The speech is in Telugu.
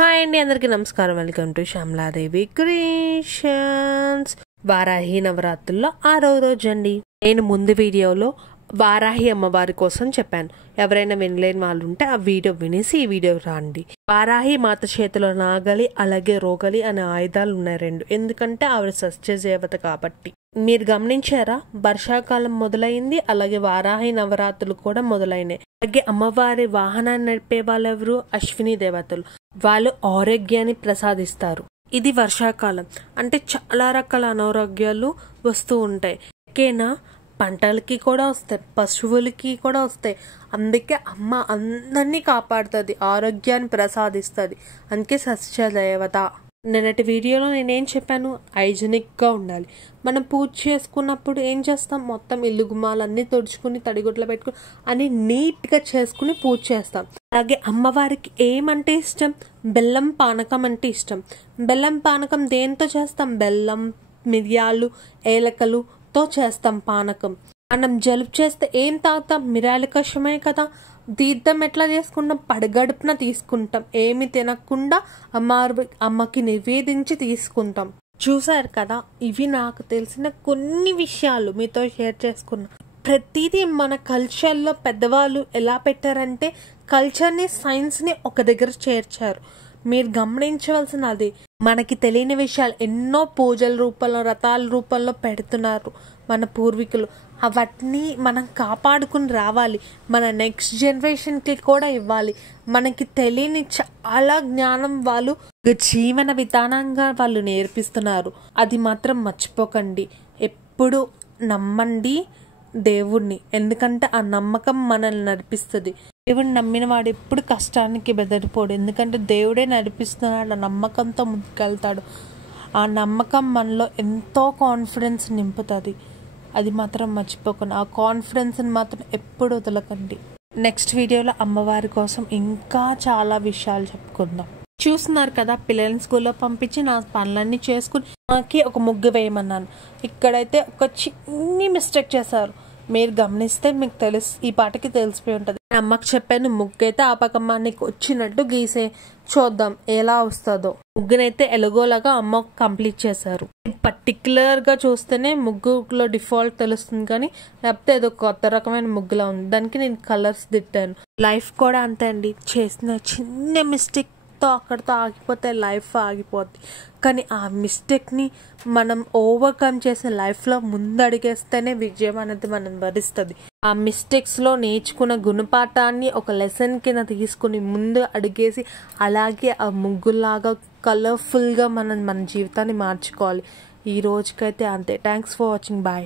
హాయ్ అండి, అందరికీ నమస్కారం. Welcome to Shyamala Devi creations. Varahi నవరాత్రుల్లో 6వ రోజు అండి. నేను ముందు వీడియోలో వారాహి అమ్మవారి కోసం చెప్పాను. ఎవరైనా వినలేని వాళ్ళు ఉంటే ఆ వీడియో వినేసి ఈ వీడియో రాండి. వారాహి మాత చేతిలో నాగలి అలాగే రోగలి అనే ఆయుధాలు ఉన్నాయి రెండు. ఎందుకంటే ఆవిడ సస్య దేవత కాబట్టి. మీరు గమనించారా, వర్షాకాలం మొదలైంది, అలాగే వారాహి నవరాత్రులు కూడా మొదలైనాయి. అలాగే అమ్మవారి వాహనాన్ని నడిపే వాళ్ళెవరు? అశ్విని దేవతలు. వాళ్ళు ఆరోగ్యాన్ని ప్రసాదిస్తారు. ఇది వర్షాకాలం అంటే చాలా రకాల అనారోగ్యాలు వస్తూ ఉంటాయి. ఓకేనా, పంటలకి కూడా వస్తాయి, పశువులకి కూడా వస్తాయి. అందుకే అమ్మ అందరినీ కాపాడుతుంది, ఆరోగ్యాన్ని ప్రసాదిస్తుంది. అందుకే సస్య దేవత. నిన్నటి వీడియోలో నేనేం చెప్పాను? హైజీనిక్గా ఉండాలి. మనం పూజ చేసుకున్నప్పుడు ఏం చేస్తాం? మొత్తం ఇల్లు గుమ్మాలన్నీ తుడుచుకుని తడిగుడ్లు పెట్టుకుని అని నీట్గా చేసుకుని పూజ చేస్తాం. అలాగే అమ్మవారికి ఏమంటే ఇష్టం? బెల్లం పానకం అంటే ఇష్టం. బెల్లం పానకం దేంతో చేస్తాం? బెల్లం, మిరియాలు, ఏలకలుతో చేస్తాం పానకం. మనం జలుబు చేస్తే ఏం తాగుతాం? మిరియాల కషమే కదా. తీర్థం ఎట్లా చేసుకుంటాం? పడగడుపున తీసుకుంటాం. ఏమి తినకుండా అమ్మకి నివేదించి తీసుకుంటాం. చూసారు కదా, ఇవి నాకు తెలిసిన కొన్ని విషయాలు మీతో షేర్ చేసుకున్నా. ప్రతిదీ మన కల్చర్లో పెద్దవాళ్ళు ఎలా పెట్టారంటే కల్చర్ని, సైన్స్ని ఒక దగ్గర చేర్చారు. మీరు గమనించవలసినది, మనకి తెలియని విషయాలు ఎన్నో పూజల రూపంలో, వ్రతాల రూపంలో పెడుతున్నారు మన పూర్వీకులు. వాటిని మనం కాపాడుకుని రావాలి. మన నెక్స్ట్ జనరేషన్కి కూడా ఇవ్వాలి. మనకి తెలియని చాలా జ్ఞానం వాళ్ళు జీవన విధానంగా వాళ్ళు నేర్పిస్తున్నారు. అది మాత్రం మర్చిపోకండి. ఎప్పుడు నమ్మండి దేవుణ్ణి, ఎందుకంటే ఆ నమ్మకం మనల్ని నడిపిస్తుంది. దేవుడిని నమ్మిన వాడు ఎప్పుడు కష్టానికి బెదరిపోడు, ఎందుకంటే దేవుడే నడిపిస్తున్నాడు. ఆ నమ్మకంతో ముందుకెళ్తాడు. ఆ నమ్మకం మనలో ఎంతో కాన్ఫిడెన్స్ నింపుతుంది. అది మాత్రం మర్చిపోకండి. ఆ కాన్ఫిడెన్స్ని మాత్రం ఎప్పుడు వదలకండి. నెక్స్ట్ వీడియోలో అమ్మవారి కోసం ఇంకా చాలా విషయాలు చెప్పుకుందాం. చూస్తున్నారు కదా, పిల్లల్ని స్కూల్లో పంపించి నా పనులన్నీ చేసుకుని నాకి ఒక ముగ్గు వేయమన్నాను. ఇక్కడైతే ఒక చిన్ని మిస్టేక్ చేశారు. మీరు గమనిస్తే మీకు ఈ పాటకి తెలిసిపోయి ఉంటుంది. అమ్మకి చెప్పాను, ముగ్గు అయితే ఆపకమ్మ, నీకు వచ్చినట్టు గీసే, చూద్దాం ఎలా వస్తుందో. ముగ్గునైతే ఎలాగోలాగా అమ్మ కంప్లీట్ చేశారు. పర్టికులర్గా చూస్తేనే ముగ్గులో డిఫాల్ట్ తెలుస్తుంది, కానీ లేకపోతే ఏదో కొత్త రకమైన ముగ్గులా ఉంది. దానికి నేను కలర్స్ దిట్టాను. లైఫ్ కూడా అంతే అండి. చేసిన చిన్న మిస్టేక్ అక్కడితో ఆగిపోతే లైఫ్ ఆగిపోద్ది. కానీ ఆ మిస్టేక్ని మనం ఓవర్కమ్ చేసే లైఫ్లో ముందడిగేస్తేనే విజయం అనేది మనం వరిస్తుంది. ఆ మిస్టేక్స్లో నేర్చుకున్న గుణపాఠాన్ని ఒక లెసన్ కింద తీసుకుని ముందు అడిగేసి అలాగే ఆ ముగ్గులాగా కలర్ఫుల్గా మన జీవితాన్ని మార్చుకోవాలి. ఈ రోజుకైతే అంతే. Thanks for watching. బాయ్.